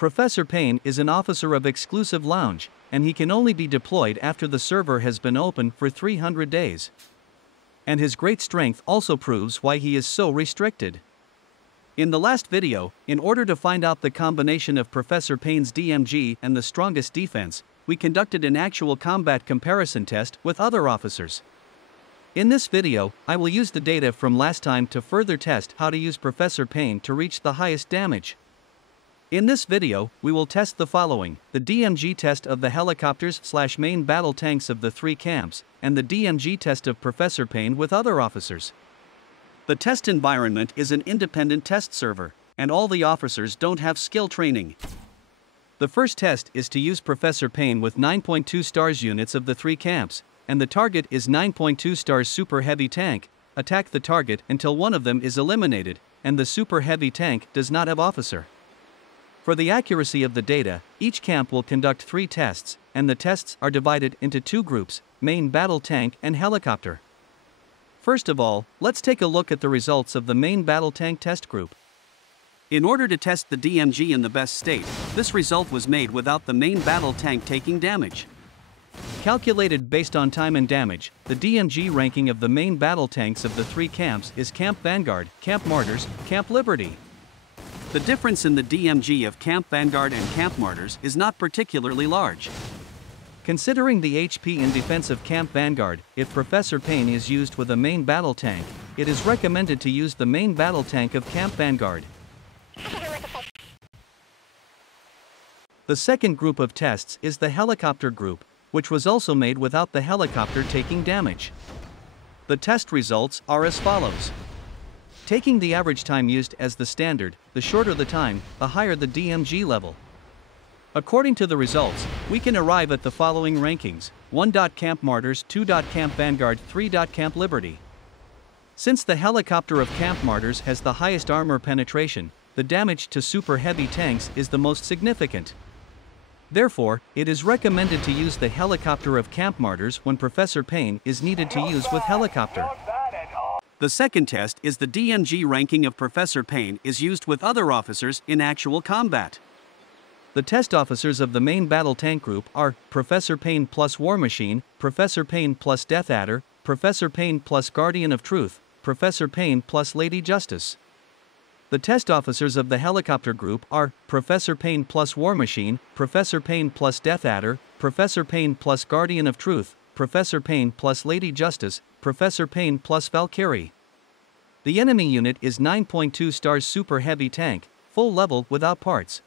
Professor Pain is an officer of exclusive lounge, and he can only be deployed after the server has been open for 300 days. And his great strength also proves why he is so restricted. In the last video, in order to find out the combination of Professor Pain's DMG and the strongest defense, we conducted an actual combat comparison test with other officers. In this video, I will use the data from last time to further test how to use Professor Pain to reach the highest damage. In this video, we will test the following: the DMG test of the helicopters/main battle tanks of the three camps, and the DMG test of Professor Pain with other officers. The test environment is an independent test server, and all the officers don't have skill training. The first test is to use Professor Pain with 9.2 stars units of the three camps, and the target is 9.2 stars super heavy tank. Attack the target until one of them is eliminated, and the super heavy tank does not have officer. For the accuracy of the data, each camp will conduct 3 tests, and the tests are divided into 2 groups, main battle tank and helicopter. First of all, let's take a look at the results of the main battle tank test group. In order to test the DMG in the best state, this result was made without the main battle tank taking damage. Calculated based on time and damage, the DMG ranking of the main battle tanks of the three camps is Camp Vanguard, Camp Martyrs, Camp Liberty. The difference in the DMG of Camp Vanguard and Camp Martyrs is not particularly large. Considering the HP in defense of Camp Vanguard, if Professor Pain is used with a main battle tank, it is recommended to use the main battle tank of Camp Vanguard. The second group of tests is the helicopter group, which was also made without the helicopter taking damage. The test results are as follows. Taking the average time used as the standard, the shorter the time, the higher the DMG level. According to the results, we can arrive at the following rankings: 1. Camp Martyrs, 2. Camp Vanguard, 3. Camp Liberty. Since the helicopter of Camp Martyrs has the highest armor penetration, the damage to super heavy tanks is the most significant. Therefore, it is recommended to use the helicopter of Camp Martyrs when Professor Pain is needed to use with helicopter. The second test is the DMG ranking of Professor Pain is used with other officers in actual combat. The test officers of the main battle tank group are Professor Pain plus War Machine, Professor Pain plus Death Adder, Professor Pain plus Guardian of Truth, Professor Pain plus Lady Justice. The test officers of the helicopter group are Professor Pain plus War Machine, Professor Pain plus Death Adder, Professor Pain plus Guardian of Truth, Professor Pain plus Lady Justice, Professor Pain plus Valkyrie. The enemy unit is 9.2 stars super heavy tank, full level without parts.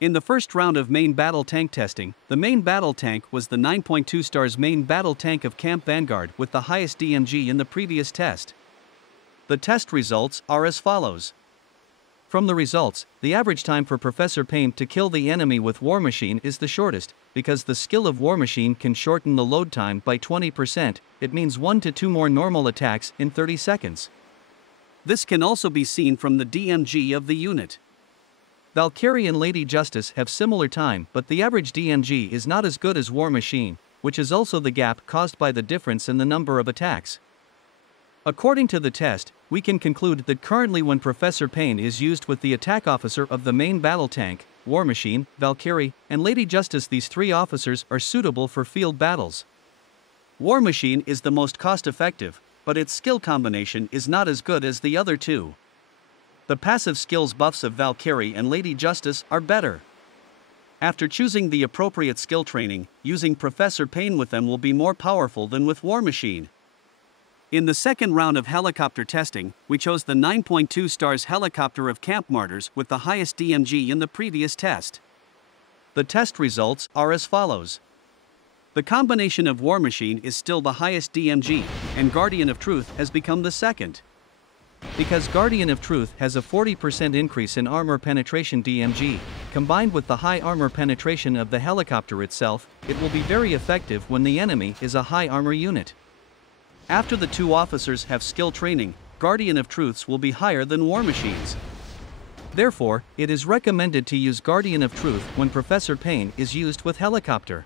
In the first round of main battle tank testing, the main battle tank was the 9.2 stars main battle tank of Camp Vanguard with the highest DMG in the previous test. The test results are as follows. From the results, the average time for Professor Pain to kill the enemy with War Machine is the shortest, because the skill of War Machine can shorten the load time by 20%, it means 1 to 2 more normal attacks in 30 seconds. This can also be seen from the DMG of the unit. Valkyrie and Lady Justice have similar time, but the average DMG is not as good as War Machine, which is also the gap caused by the difference in the number of attacks. According to the test, we can conclude that currently when Professor Pain is used with the attack officer of the main battle tank, War Machine, Valkyrie, and Lady Justice, these 3 officers are suitable for field battles. War Machine is the most cost-effective, but its skill combination is not as good as the other 2. The passive skills buffs of Valkyrie and Lady Justice are better. After choosing the appropriate skill training, using Professor Pain with them will be more powerful than with War Machine. In the second round of helicopter testing, we chose the 9.2 stars helicopter of Camp Martyrs with the highest DMG in the previous test. The test results are as follows. The combination of War Machine is still the highest DMG, and Guardian of Truth has become the second. Because Guardian of Truth has a 40% increase in armor penetration DMG, combined with the high armor penetration of the helicopter itself, it will be very effective when the enemy is a high armor unit. After the 2 officers have skill training, Guardian of Truths will be higher than War Machines. Therefore, it is recommended to use Guardian of Truth when Professor Pain is used with helicopter.